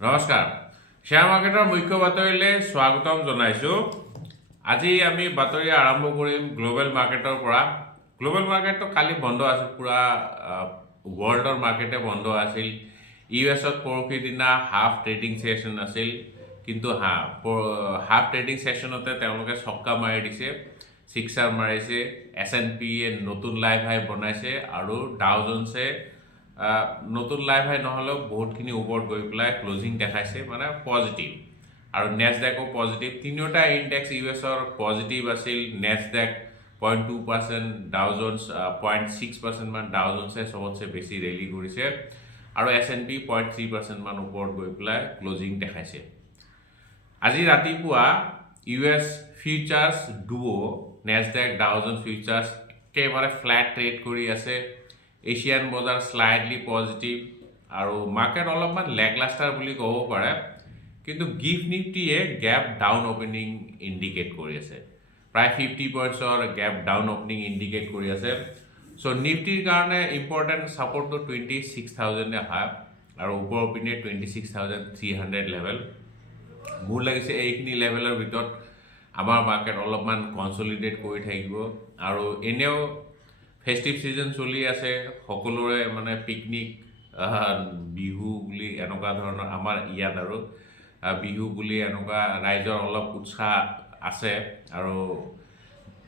নমস্কাৰ শ্বেয়াৰ মাৰ্কেটৰ মুখ্য বাতৰিলৈ স্বাগতম জনাইছোঁ। আজি আমি বাতৰি আৰম্ভ কৰিম গ্লোবেল মাৰ্কেটৰ পৰা। গ্লোবেল মাৰ্কেটটো কালি বন্ধ আছিল, পুৰা ৱৰ্ল্ডৰ মাৰ্কেটে বন্ধ আছিল। ইউএছত পৰহি দিনা হাফ ট্ৰেডিং ছেশ্যন আছিল, কিন্তু হাফ ট্ৰেডিং ছেশ্যনতে তেওঁলোকে ছক্কা মাৰি দিছে, ছিক্সাৰ মাৰিছে। S&P-য়ে নতুন লাইভ হাই বনাইছে আৰু ডাও জোনছে নতুন লাইভ হাই নহ'লেও বহুতখিনি ওপৰত গৈ পেলাই ক্লজিং দেখাইছে, মানে পজিটিভ। আৰু নেছডেকো পজিটিভ, তিনিওটা ইণ্ডেক্স ইউএছৰ পজিটিভ আছিল। নেছডেক 0.2%, ডাও জোনছ 0.6% মান, ডাও জোনছে চবতছে বেছি ৰেলী কৰিছে আৰু S&P 0.3% মান ওপৰত গৈ পেলাই ক্লজিং দেখাইছে। আজি ৰাতিপুৱা ইউএছ ফিউচাৰ্ছ ডুঅ' নেছডেক ডাও জোনছ ফিউচাৰ্ছ একেবাৰে ফ্লেট ট্ৰেড কৰি আছে। এছিয়ান বজাৰ স্লাইডলি পজিটিভ আৰু মাৰ্কেট অলপমান লেগলাষ্টাৰ বুলি ক'ব পাৰে, কিন্তু গিফ্ট নিফটিয়ে গেপ ডাউন অপেনিং ইণ্ডিকেট কৰি আছে। প্ৰায় 50 পইণ্টছৰ গেপ ডাউন অপেনিং ইণ্ডিকেট কৰি আছে। চ' নিফটিৰ কাৰণে ইম্পৰ্টেণ্ট ছাপৰ্টটো 26,000 হয় আৰু ওপৰৰ পিনে 26,300 লেভেল। মোৰ লাগিছে এইখিনি লেভেলৰ ভিতৰত আমাৰ মাৰ্কেট অলপমান কনচলিডেট কৰি থাকিব। আৰু এনেও ফেষ্টিভ ছিজন চলি আছে, সকলোৰে মানে পিকনিক, বিহু বুলি এনেকুৱা ধৰণৰ, আমাৰ ইয়াত আৰু বিহু বুলি এনেকুৱা ৰাইজৰ অলপ উৎসাহ আছে আৰু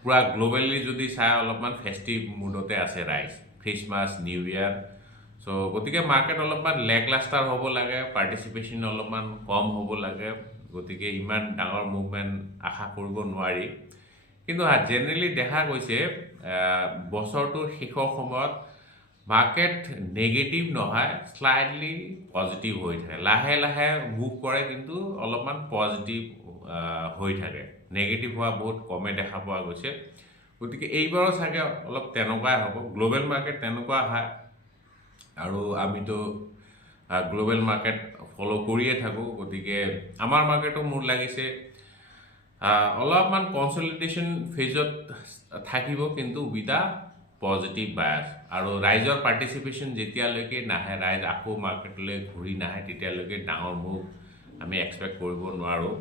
পূৰা গ্ল'বেলি যদি চাই অলপমান ফেষ্টিভ মুডতে আছে ৰাইজ, খ্ৰীষ্টমাছ, নিউ ইয়েৰ। চ' গতিকে মাৰ্কেট অলপমান লেগলাষ্টাৰ হ'ব লাগে, পাৰ্টিচিপেশ্যন অলপমান কম হ'ব লাগে, গতিকে ইমান ডাঙৰ মুভমেণ্ট আশা কৰিব নোৱাৰি। কিন্তু জেনেৰেলি দেখা গৈছে বছৰটোৰ শেষৰ সময়ত মাৰ্কেট নেগেটিভ নহয়, স্লাইডলি পজিটিভ হৈ থাকে। লাহে লাহে মুভ কৰে, কিন্তু অলপমান পজিটিভ হৈ থাকে। নেগেটিভ হোৱা বহুত কমে দেখা পোৱা গৈছে। গতিকে এইবাৰো চাগে অলপ তেনেকুৱাই হ'ব। গ্ল'বেল মাৰ্কেট তেনেকুৱা হয় আৰু আমিতো গ্ল'বেল মাৰ্কেট ফ'ল' কৰিয়ে থাকোঁ। গতিকে আমাৰ মাৰ্কেটো মোৰ লাগিছে অলপমান কনচলিডেশ্যন ফেজত থাকিব, কিন্তু উইথ আ পজিটিভ বায়াছ। আৰু ৰাইজৰ পাৰ্টিচিপেশ্যন যেতিয়ালৈকে নাহে, ৰাইজ আকৌ মাৰ্কেটলৈ ঘূৰি নাহে, তেতিয়ালৈকে ডাঙৰ মুভ আমি এক্সপেক্ট কৰিব নোৱাৰোঁ।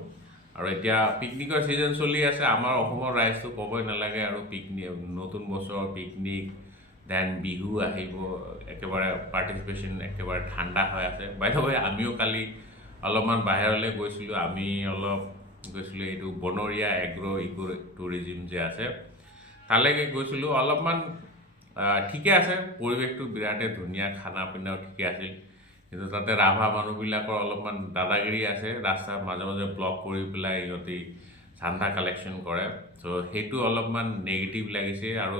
আৰু এতিয়া পিকনিকৰ ছিজন চলি আছে, আমাৰ অসমৰ ৰাইজটো ক'বই নালাগে আৰু পিকনিক, নতুন বছৰৰ পিকনিক, দেন বিহু আহিব, একেবাৰে পাৰ্টিচিপেশ্যন একেবাৰে ঠাণ্ডা হৈ আছে। বাই দ্য ৱে আমিও কালি অলপমান বাহিৰলৈ গৈছিলোঁ। আমি অলপ গৈছিলোঁ এইটো বনৰীয়া এগ্ৰ' ইক' টুৰিজিম যে আছে, তালৈকে গৈছিলোঁ। অলপমান ঠিকে আছে, পৰিৱেশটো বিৰাটেই ধুনীয়া, খানা পিনাও ঠিকে আছিল, কিন্তু তাতে ৰাভা মানুহবিলাকৰ অলপমান দাদাগিৰি আছে। ৰাস্তাৰ মাজে মাজে ব্লক কৰি পেলাই সিহঁতি চান্দা কালেকশ্যন কৰে। চ' সেইটো অলপমান নেগেটিভ লাগিছে আৰু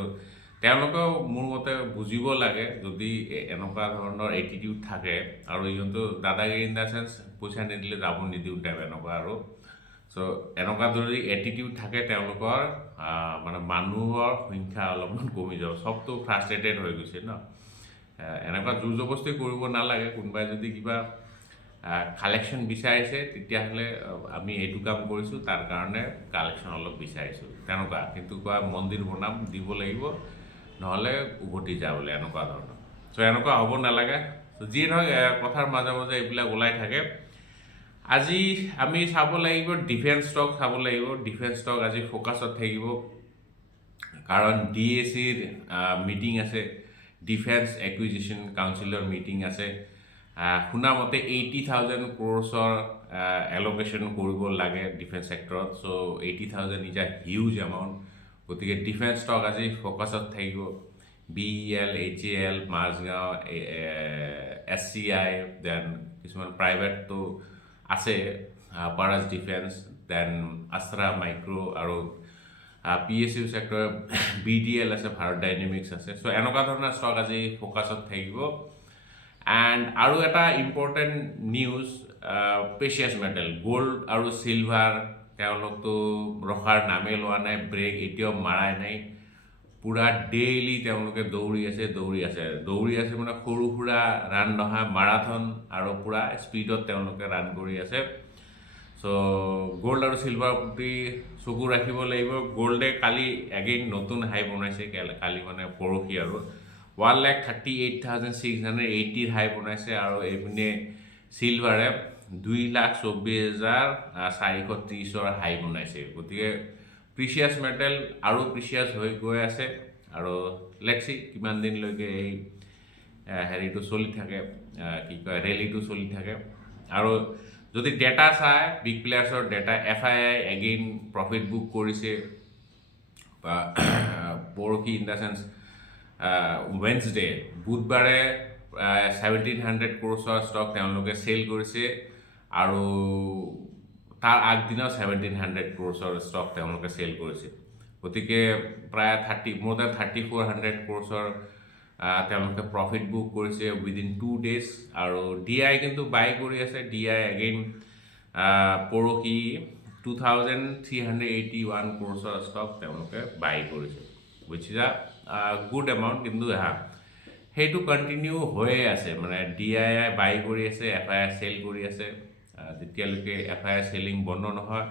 তেওঁলোকেও মোৰ মতে বুজিব লাগে, যদি এনেকুৱা ধৰণৰ এটিটিউড থাকে আৰু ইহঁতৰ দাদাগিৰি ইন দ্য চেন্স পইচা নিদিলে যাব নিদিওঁ টাইপ এনেকুৱা আৰু। চ' এনেকুৱা যদি এটিটিউড থাকে তেওঁলোকৰ, মানে মানুহৰ সংখ্যা অলপমান কমি যাব। চবটো ফ্ৰাষ্ট্ৰেটেড হৈ গৈছে ন, এনেকুৱা জোৰ জবস্তি কৰিব নালাগে। কোনোবাই যদি কিবা কালেকশ্যন বিচাৰিছে, তেতিয়াহ'লে আমি এইটো কাম কৰিছোঁ, তাৰ কাৰণে কালেকশ্যন অলপ বিচাৰিছোঁ, তেনেকুৱা। কিন্তু কোৱা মন্দিৰ বনাম, দিব লাগিব, নহ'লে উভতি যা বোলে, এনেকুৱা ধৰণৰ। চ' এনেকুৱা হ'ব নালাগে। চ' যিয়ে নহওক, কথাৰ মাজে মাজে এইবিলাক ওলাই থাকে। আজি আমি চাব লাগিব ডিফেন্স ষ্টক চাব লাগিব। ডিফেন্স ষ্টক আজি ফ'কাছত থাকিব, কাৰণ DACৰ মিটিং আছে, ডিফেন্স একুইজিশ্যন কাউন্সিলৰ মিটিং আছে। শুনা মতে 80,000 crores এল'কেশ্যন কৰিব লাগে ডিফেন্স ছেক্টৰত। So' 80,000 is a huge amount. গতিকে ডিফেন্স ষ্টক আজি ফ'কাছত থাকিব। BEL, HAL, Mazagaon, SCI, then কিছুমান প্ৰাইভেটটো আছে, Paras defence, then Astra micro' আৰু PSU ছেক্টৰ, BDL আছে, ভাৰত ডাইনেমিক্স আছে। চ' এনেকুৱা ধৰণৰ ষ্টক আজি ফ'কাছত থাকিব। এণ্ড আৰু এটা important news, precious metal, gold আৰু চিলভাৰ, তেওঁলোকতো ৰখাৰ নামেই লোৱা নাই, ব্ৰেক এতিয়াও মাৰাই নাই। পূৰা ডেইলি তেওঁলোকে দৌৰি আছে মানে সৰু সুৰা ৰাণ নহয়, মাৰাথন আৰু পূৰা স্পীডত তেওঁলোকে ৰাণ কৰি আছে। চ' গ'ল্ড আৰু চিলভাৰৰ প্ৰতি চকু ৰাখিব লাগিব। গ'ল্ডে কালি এগেইন নতুন হাই বনাইছে, কালি মানে পৰহি আৰু 1,38,680 হাই বনাইছে। আৰু এইপিনে চিলভাৰে 2,24,430 হাই বনাইছে গতিকে প্ৰিচিয়াছ মেটেল আৰু প্ৰিচিয়াছ হৈ গৈ আছে আৰু লেটছি কিমান দিনলৈকে এই হেৰিটো চলি থাকে কি কয় ৰেলীটো চলি থাকে আৰু যদি ডেটা চাই বিগ প্লেয়াৰ্ছৰ data FII again profit book কৰিছে বা পৰহি ইন দ্য চেন্স ৱেডনেছডে বুধবাৰে 1,700 crores ষ্টক তেওঁলোকে চেল কৰিছে আৰু তাৰ আগদিনা 1,700 crores ষ্টক তেওঁলোকে চেল কৰিছে গতিকে প্ৰায় more than 3,400 crores তেওঁলোকে প্ৰফিট বুক কৰিছে উইদিন 2 days আৰু DI কিন্তু বাই কৰি আছে DI এগেইন পৰহি 2,381 crores ষ্টক তেওঁলোকে বাই কৰিছে which is a good amount কিন্তু সেইটো কণ্টিনিউ হৈয়ে আছে মানে DI বাই কৰি আছে FII চেল কৰি আছে যেতিয়ালৈকে FII চেলিং বন্ধ নহয়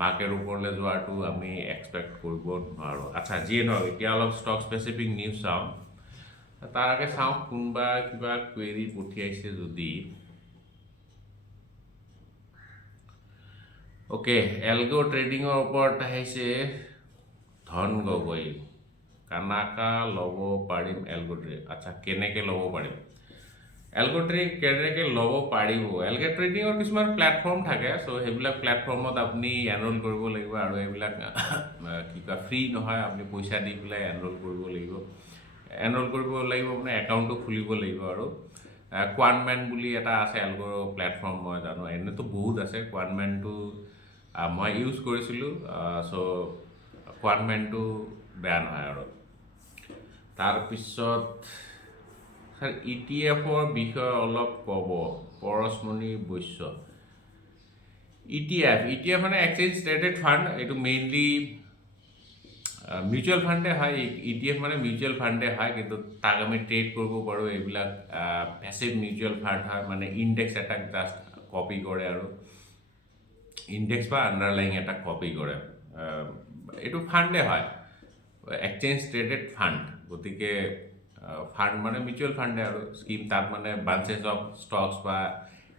মাৰ্কেট ওপৰলৈ যোৱাটো আমি এক্সপেক্ট কৰিব নোৱাৰোঁ আচ্ছা যিয়ে নহওক এতিয়া অলপ ষ্টক স্পেচিফিক নিউজ চাওঁ তাৰ আগে চাওঁ কোনোবা কিবা কুৱেৰি পঠিয়াইছে যদি অ'কে এলগো ট্ৰেডিঙৰ ওপৰত আহিছে ধন গগৈ কানাকা ল'ব পাৰিম এলগো ট্ৰেড আচ্ছা কেনেকৈ ল'ব পাৰিম এলগো ট্ৰেড কেনেকৈ ল'ব পাৰিব এলগো ট্ৰেডিঙৰ কিছুমান প্লেটফৰ্ম থাকে চ' সেইবিলাক প্লেটফৰ্মত আপুনি এনৰোল কৰিব লাগিব আৰু এইবিলাক কি কয় ফ্ৰী নহয় আপুনি পইচা দি পেলাই এনৰোল কৰিব লাগিব মানে একাউণ্টটো খুলিব লাগিব আৰু কোৱানমেন বুলি এটা আছে এলগো প্লেটফৰ্ম মই জানো এনেতো বহুত আছে কোৱানমেনটো মই ইউজ কৰিছিলোঁ চ' কোৱানমেনটো বেয়া নহয় আৰু তাৰপিছত স্যাৰ ETFৰ বিষয়ে অলপ ক'ব পৰশমণি বৈশ্য ETF মানে এক্সচেঞ্জ ট্ৰেডেড ফাণ্ড এইটো মেইনলি মিউচুৱেল ফাণ্ডে হয় ETF মানে মিউচুৱেল ফাণ্ডে হয় কিন্তু তাক আমি ট্ৰেড কৰিব পাৰোঁ এইবিলাক পেছিভ মিউচুৱেল ফাণ্ড হয় মানে ইণ্ডেক্স এটাক জাষ্ট কপি কৰে আৰু ইণ্ডেক্স বা আণ্ডাৰলাইং এটা কপি কৰে এইটো ফাণ্ডে হয় এক্সচেঞ্জ ট্ৰেডেড ফাণ্ড গতিকে ফাণ্ড মানে মিউচুৱেল ফাণ্ডে আৰু স্কিম তাত মানে বাঞ্চেছ অফ ষ্টকছ বা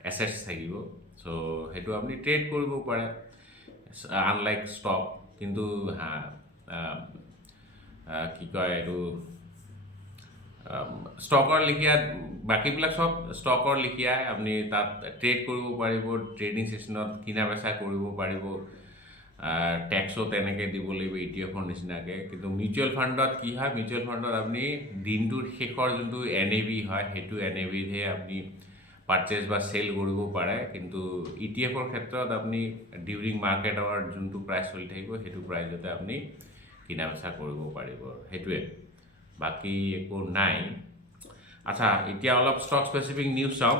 এছেটছ থাকিব চ' সেইটো আপুনি ট্ৰেড কৰিব পাৰে আনলাইক ষ্টক কিন্তু কি কয় এইটো ষ্টকৰ লেখীয়া বাকীবিলাক চব ষ্টকৰ লেখীয়াই আপুনি তাত ট্ৰেড কৰিব পাৰিব ট্ৰেডিং ছেশ্যনত কিনা বেচা কৰিব পাৰিব টেক্সো তেনেকৈ দিব লাগিব ETFৰ নিচিনাকৈ কিন্তু মিউচুৱেল ফাণ্ডত কি হয় মিউচুৱেল ফাণ্ডত আপুনি দিনটোৰ শেষৰ যোনটো NAV হয় সেইটো NAVতহে আপুনি পাৰ্চেজ বা চেল কৰিব পাৰে কিন্তু ETFৰ ক্ষেত্ৰত আপুনি ডিউৰিং মাৰ্কেট আৱাৰ যোনটো প্ৰাইচ চলি থাকিব সেইটো প্ৰাইচতে আপুনি কিনা বেচা কৰিব পাৰিব সেইটোৱে বাকী একো নাই আচ্ছা এতিয়া অলপ ষ্টক স্পেচিফিক নিউজ চাওঁ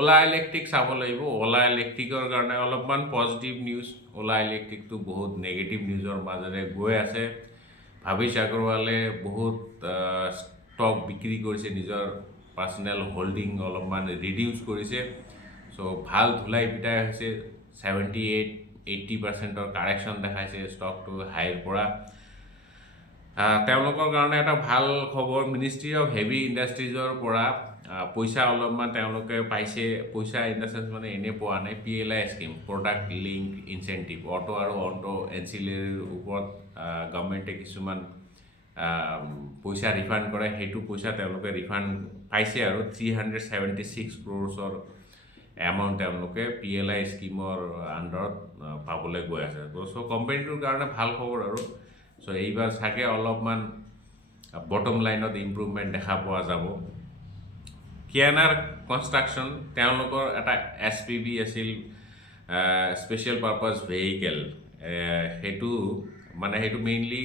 ওলা ইলেক্ট্ৰিক চাব লাগিব ওলা ইলেক্ট্ৰিকৰ কাৰণে অলপমান পজিটিভ নিউজ ওলা ইলেক্ট্ৰিকটো বহুত নেগেটিভ নিউজৰ মাজেৰে গৈ আছে ভাবিছ আগৰৱালে বহুত ষ্টক বিক্ৰী কৰিছে নিজৰ পাৰ্চনেল হোল্ডিং অলপমান ৰিডিউচ কৰিছে চ' ভাল ধুলাই পিটাই হৈছে 78-80% কাৰেকশ্যন দেখাইছে ষ্টকটো হাইৰ পৰা তেওঁলোকৰ কাৰণে এটা ভাল খবৰ মিনিষ্ট্ৰী অফ হেভি ইণ্ডাষ্ট্ৰিজৰ পৰা পইচা অলপমান তেওঁলোকে পাইছে পইচা ইন দ্য চেন্স মানে এনেই পোৱা নাই PLI scheme product link incentive auto আৰু অটো এনচিলেৰীৰ ওপৰত গভৰ্ণমেণ্টে কিছুমান পইচা ৰিফাণ্ড কৰে সেইটো পইচা তেওঁলোকে ৰিফাণ্ড পাইছে আৰু 376 crores এমাউণ্ট তেওঁলোকে PLI স্কিমৰ আণ্ডাৰত পাবলৈ গৈ আছে চ' কোম্পানীটোৰ কাৰণে ভাল খবৰ আৰু চ' এইবাৰ চাগে অলপমান বটম লাইনত ইম্প্ৰুভমেণ্ট দেখা পোৱা যাব কিয়ানাৰ কনষ্ট্ৰাকশ্যন তেওঁলোকৰ এটা SPV আছিল স্পেচিয়েল পাৰ্পাছ ভেহিকেল সেইটো মেইনলি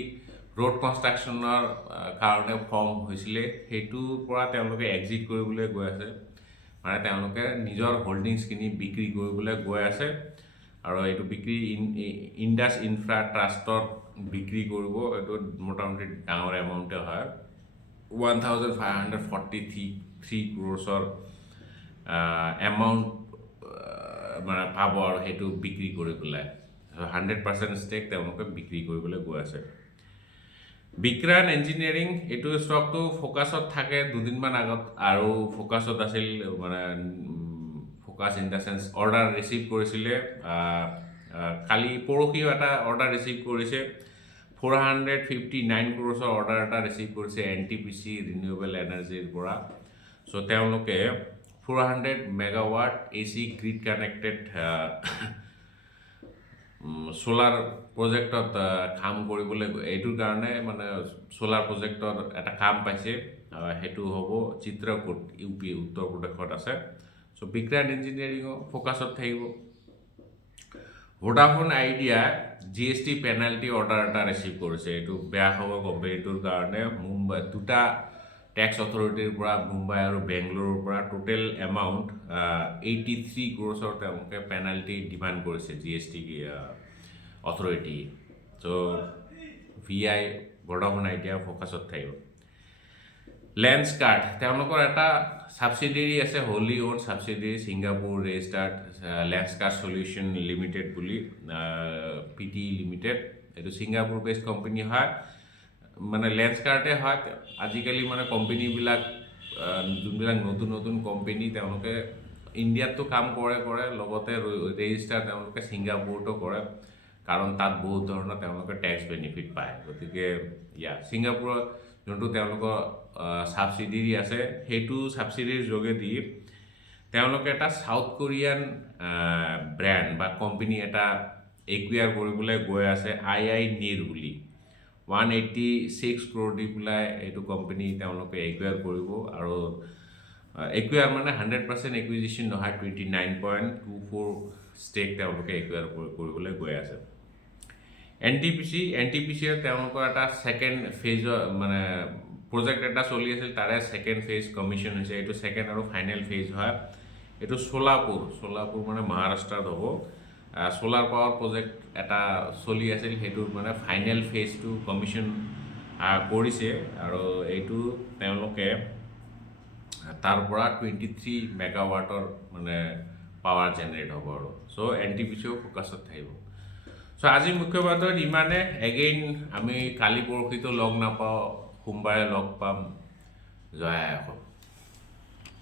ৰোড কনষ্ট্ৰাকশ্যনৰ কাৰণে ফৰ্ম হৈছিলে সেইটোৰ পৰা তেওঁলোকে এক্সিট কৰিবলৈ গৈ আছে মানে তেওঁলোকে নিজৰ হোল্ডিংছখিনি বিক্ৰী কৰিবলৈ গৈ আছে আৰু এইটো বিক্ৰী ইণ্ডাছ ইনফ্ৰা ট্ৰাষ্টত বিক্ৰী কৰিব এইটো মোটামুটি ডাঙৰ এমাউণ্টে হয় 1,543 crores এমাউণ্ট মানে পাব আৰু সেইটো বিক্ৰী কৰি পেলাই 100% ষ্টেক তেওঁলোকে বিক্ৰী কৰিবলৈ গৈ আছে বিক্ৰান ইঞ্জিনিয়াৰিং এইটো ষ্টকটো ফ'কাছত থাকে দুদিনমান আগত আৰু ফ'কাছত আছিল মানে ফ'কাছ ইন দ্য চেন্স অৰ্ডাৰ ৰিচিভ কৰিছিলে কালি পৰহিও এটা অৰ্ডাৰ ৰিচিভ কৰিছে 459 crores অৰ্ডাৰ এটা ৰিচিভ কৰিছে NTPC ৰিনিউৱেবল এনাৰ্জিৰ পৰা চ' তেওঁলোকে 400 megawatt AC grid connected solar প্ৰজেক্টত কাম কৰিবলৈ এইটোৰ কাৰণে মানে সোলাৰ প্ৰজেক্টৰ এটা কাম পাইছে সেইটো হ'ব চিত্ৰকূট UP উত্তৰ প্ৰদেশত আছে চ' বিক্ৰান্ত ইঞ্জিনিয়াৰিঙো ফ'কাছত থাকিব Vodafone idea GST penalty order এটা ৰিচিভ কৰিছে এইটো বেয়া খবৰ কোম্পানীটোৰ কাৰণে মুম্বাই দুটা টেক্স অথৰিটিৰ পৰা মুম্বাই আৰু বেংগলোৰৰ পৰা টোটেল এমাউণ্ট 83 crores তেওঁলোকে পেনাল্টি ডিমাণ্ড কৰিছে GST authority so' VI Vodafone Idea ফ'কাছত থাকিব লেন্সকাৰ্ট তেওঁলোকৰ এটা ছাবচিডিৰী আছে wholly owned subsidiary Singapore registered Lenskart solution limited বুলি PT লিমিটেড এইটো ছিংগাপুৰ বেছড কোম্পানী হয় মানে লেন্সকাৰ্টে হয় আজিকালি মানে কোম্পানীবিলাক যোনবিলাক নতুন নতুন কোম্পানী তেওঁলোকে ইণ্ডিয়াতো কাম কৰে লগতে ৰেজিষ্টাৰ তেওঁলোকে ছিংগাপুৰতো কৰে কাৰণ তাত বহুত ধৰণৰ তেওঁলোকে টেক্স বেনিফিট পায় গতিকে ছিংগাপুৰৰ যোনটো তেওঁলোকৰ ছাবচিডিৰী আছে সেইটো ছাবচিডিৰ যোগেদি তেওঁলোকে এটা সাউথ কোৰিয়ান ব্ৰেণ্ড বা কোম্পানী এটা একুয়াৰ কৰিবলৈ গৈ আছে II নিৰ বুলি 186 crore দি পেলাই এইটো কোম্পানী তেওঁলোকে একুয়াৰ কৰিব আৰু একুয়াৰ মানে 100% একুইজিশ্যন নহয় 29.24 ষ্টেক তেওঁলোকে একুয়াৰ কৰিবলৈ গৈ আছে NTPC তেওঁলোকৰ এটা ছেকেণ্ড ফেজ মানে প্ৰজেক্ট এটা চলি আছিল তাৰে ছেকেণ্ড ফেজ কমিশ্যন হৈছে এইটো ছেকেণ্ড আৰু ফাইনেল ফেজ হয় এইটো সোলাপুৰ মানে মহাৰাষ্ট্ৰত হ'ব সোলাৰ পাৱাৰ প্ৰজেক্ট এটা চলি আছিল সেইটোৰ মানে ফাইনেল ফেজটো কমিশ্যন কৰিছে আৰু এইটো তেওঁলোকে তাৰ পৰা 23 মেগাৱাটৰ মানে পাৱাৰ জেনেৰেট হ'ব আৰু চ' NTPCও ফ'কাছত থাকিব চ' আজি মুখ্য বাতৰিত ইমানে এগেইন আমি কালি পৰহিতো লগ নাপাওঁ সোমবাৰে লগ পাম জয় আই অসম